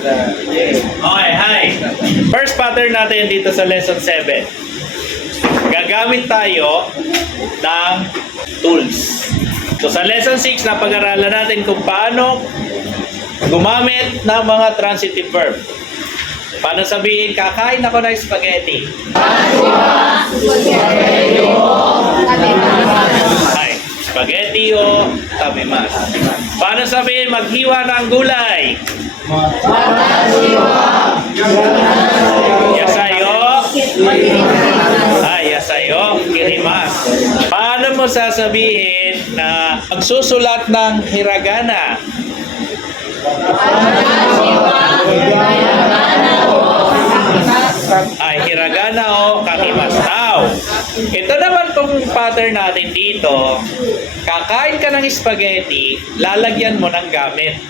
Okay, hi. First pattern natin dito sa lesson 7. Gagamit tayo ng tools. So sa lesson 6, napag-aralan natin kung paano gumamit ng mga transitive verb. Paano sabihin, kakain ako ng spaghetti? Ay, spaghetti o tabimas. Paano sabihin, maghiwa ng gulay? Yasayo. Ay, yasayo. Kirimas. Paano mo sasabihin na magsusulat ng hiragana? Ay, hiragana o kakimastaw. Ito naman pong pattern natin dito. Kakain ka ng spaghetti, lalagyan mo ng gamit.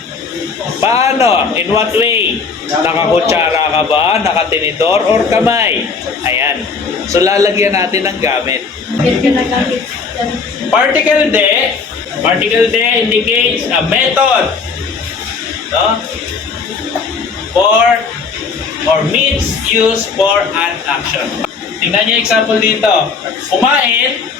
Paano? In what way? Nakakutsara ka ba? Nakatinidor? Or kamay? Ayan. So, lalagyan natin ng gamit. Particle de. Particle de indicates a method. No? For or means used for an action. Tingnan niyo example dito. Kumain.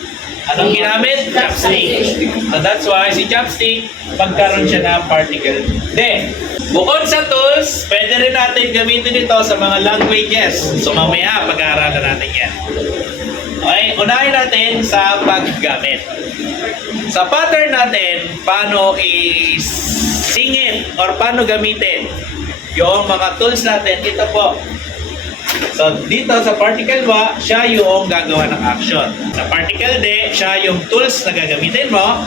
Anong ginamit? Chopstick. So that's why si chopstick, magkaroon siya ng particle de. Bukod sa tools, pwede rin natin gamitin ito sa mga languages. So mamaya, pag-aaralan natin yan. Okay, unahin natin sa paggamit. Sa pattern natin, paano isingit or paano gamitin yung mga tools natin. Ito po. So, dito sa particle wa, siya yung gagawa ng action. Sa particle de, siya yung tools na gagamitin mo.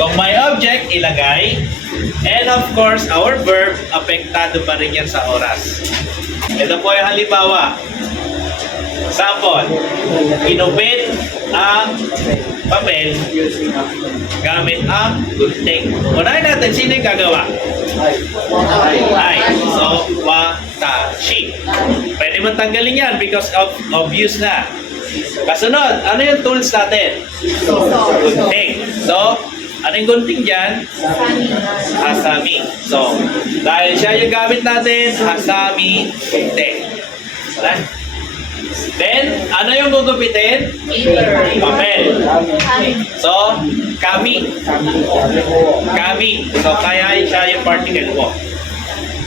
Kung may object, ilagay. And of course, our verb, apektado pa rin yan sa oras. Ito po yung halimbawa. Sample, inupit ang papel gamit ang gunting. Unahin natin, sino yung gagawa? Ay. So, watashi. Pwede mo tanggalin yan because of obvious na. Kasunod, ano yung tools natin? Gunting. So, ano yung gunting dyan? Hasami. So, dahil siya yung gamit natin, hasami, gunting. Then, ano yung gugupitin? Papel. So, kami. Kami. So, kaya siya yung particle mo.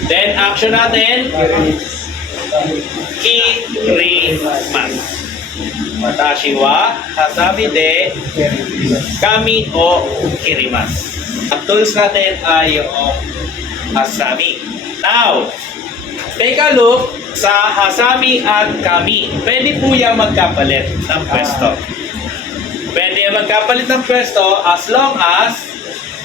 Then, action natin, kirimas. Watashi wa hasabi de kami o kirimas. Ang tools natin ay yung hasami. Now, take a look sa hasami at kami. Pwede po yan magkapalit ng pwesto. Pwede yan magkapalit ng pwesto as long as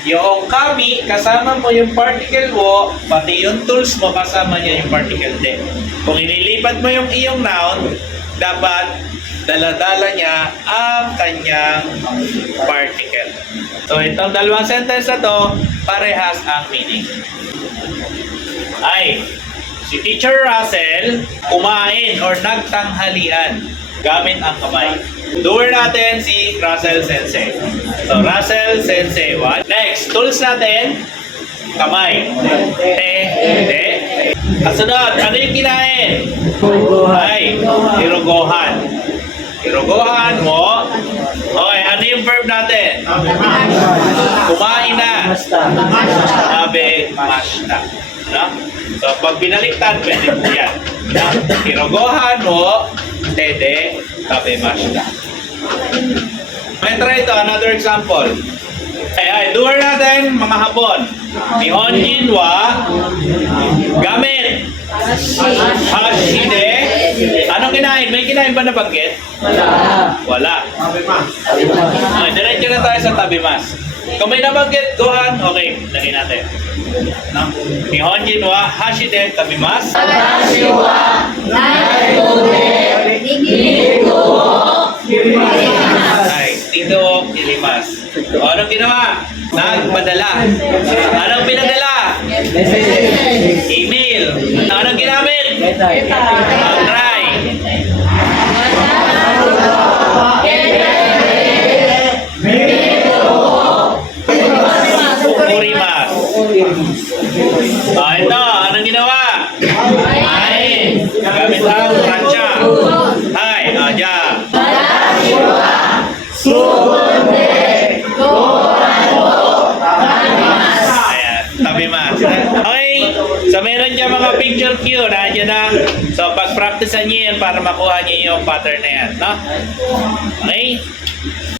yung kami, kasama mo yung particle mo, pati yung tools mo, kasama niya yung particle din. Kung ililipat mo yung iyong noun, dapat dala-dala niya ang kanyang particle. So, itong dalawang sentence na to, parehas ang meaning. Ay, si Teacher Russell kumain or nagtanghalian gamit ang kamay. Doer natin si Russell Sensei. So, Russell Sensei, what? Next, tools natin, kamay. Te. Kasunod, ano yung kinain? Ay, irugohan. Irugohan mo. Okay, ano yung verb natin? Kumain na. Sabi, mashta. No? So, pag binaliktad, pwede po yan. Irugohan mo, tede, tabemashita. May try ito, another example. Ay, doer natin, mga Hapon. Nihonjin wa, gamit. Hashide. Anong kinain? May kinain ba na banggit? Wala. Okay, diretso na tayo sa tabimas. Kung may nabanggit, gohan, okay, lagay natin. No? Nihonjin wa hashide tabimas. Watashi wa nairude nigiru o kirimasu. Ay, dito o kirimas. O, anong ginawa? Nagpadala. Anong pinadala? Email. Anong ginamit? Try. Kurimas. Ito, anong ginawa? dyan mga picture cue, nandiyan na. So, pag-practicean nyo yan para makuha nyo yung pattern na yan, no? Okay?